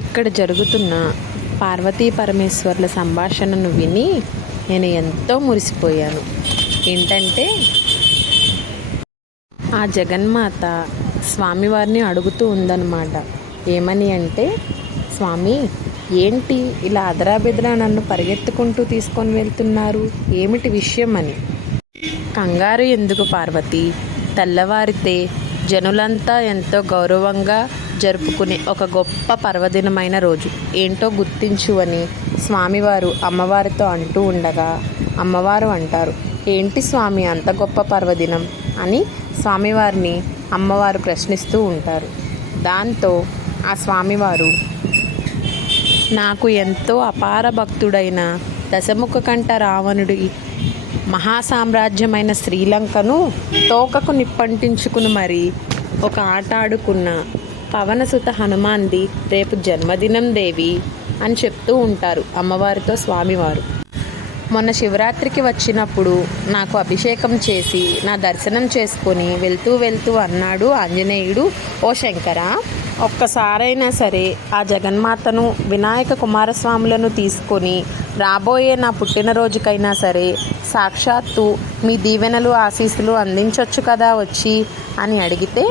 ఇక్కడ జరుగుతున్న పార్వతీ పరమేశ్వర్ల సంభాషణను విని నేను ఎంతో మురిసిపోయాను. ఏంటంటే ఆ జగన్మాత స్వామివారిని అడుగుతూ ఉందన్నమాట. ఏమని అంటే, స్వామి ఏంటి ఇలా అదరాబెదరా నన్ను పరిగెత్తుకుంటూ తీసుకొని వెళ్తున్నారు, ఏమిటి విషయం అని. కంగారు ఎందుకు పార్వతి, తెల్లవారితే జనులంతా ఎంతో గౌరవంగా జరుపుకునే ఒక గొప్ప పర్వదినమైన రోజు ఏంటో గుర్తించు అని స్వామివారు అమ్మవారితో అంటూ ఉండగా, అమ్మవారు అంటారు, ఏంటి స్వామి అంత గొప్ప పర్వదినం అని స్వామివారిని అమ్మవారు ప్రశ్నిస్తూ ఉంటారు. దాంతో ఆ స్వామివారు, నాకు ఎంతో అపార భక్తుడైన దశముఖ కంఠ రావణుడి మహాసామ్రాజ్యమైన శ్రీలంకను తోకకు నిప్పంటించుకుని మరి ఒక ఆట ఆడుకున్న పవనసుత హనుమాన్ది రేపు జన్మదినం దేవి అని చెప్తూ ఉంటారు అమ్మవారితో స్వామివారు. మొన్న శివరాత్రికి వచ్చినప్పుడు నాకు అభిషేకం చేసి నా దర్శనం చేసుకొని వెళ్తూ అన్నాడు ఆంజనేయుడు, ఓ శంకర, ఒక్కసారైనా సరే ఆ జగన్మాతను వినాయక కుమారస్వాములను తీసుకొని రాబోయే నా పుట్టినరోజుకైనా సరే సాక్షాత్తు మీ దీవెనలు ఆశీస్సులు అందించవచ్చు కదా వచ్చి అని అడిగితే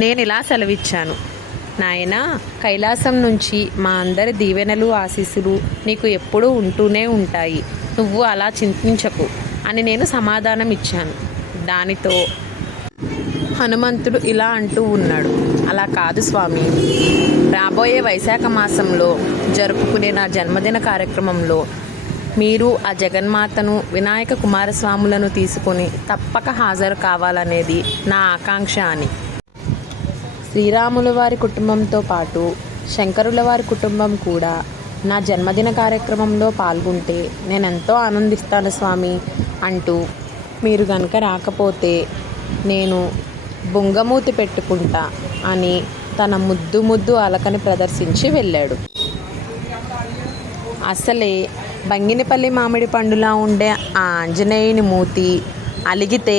నేను ఇలా సెలవిచ్చాను, నాయనా, కైలాసం నుంచి మా అందరి దీవెనలు ఆశీస్సులు నీకు ఎప్పుడూ ఉంటూనే ఉంటాయి, నువ్వు అలా చింతించకు అని నేను సమాధానం ఇచ్చాను. దానితో హనుమంతుడు ఇలా అంటూ ఉన్నాడు, అలా కాదు స్వామి, రాబోయే వైశాఖ మాసంలో జరుపుకునే నా జన్మదిన కార్యక్రమంలో మీరు ఆ జగన్మాతను వినాయక కుమారస్వాములను తీసుకొని తప్పక హాజరు కావాలనేది నా ఆకాంక్ష అని. శ్రీరాముల వారి కుటుంబంతో పాటు శంకరుల వారి కుటుంబం కూడా నా జన్మదిన కార్యక్రమంలో పాల్గొంటే నేనెంతో ఆనందిస్తాను స్వామి అంటూ, మీరు గనుక రాకపోతే నేను బుంగమూతి పెట్టుకుంటా అని తన ముద్దు అలకని ప్రదర్శించి వెళ్ళాడు. అసలే బంగినపల్లి మామిడి పండులా ఉండే ఆ ఆంజనేయుని మూతి అలిగితే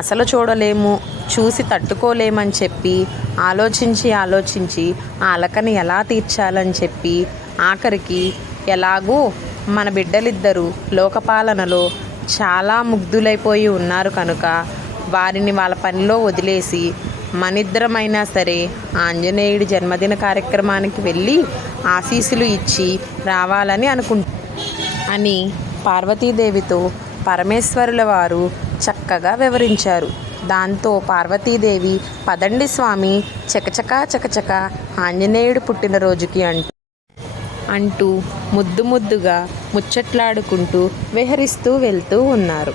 అసలు చూడలేము, చూసి తట్టుకోలేమని చెప్పి ఆలోచించి ఆ అలకని ఎలా తీర్చాలని చెప్పి ఆఖరికి ఎలాగూ మన బిడ్డలిద్దరూ లోకపాలనలో చాలా ముగ్ధులైపోయి ఉన్నారు కనుక వారిని వాళ్ళ పనిలో వదిలేసి మనిద్దరమైనా సరే ఆంజనేయుడి జన్మదిన కార్యక్రమానికి వెళ్ళి ఆశీస్సులు ఇచ్చి రావాలని అని పార్వతీదేవితో పరమేశ్వరుల వారు చక్కగా వివరించారు. దాంతో పార్వతీదేవి, పదండి స్వామి, చకచక ఆంజనేయుడు పుట్టినరోజుకి అంటూ ముద్దుగా ముచ్చట్లాడుకుంటూ విహరిస్తూ వెళ్తూ ఉన్నారు.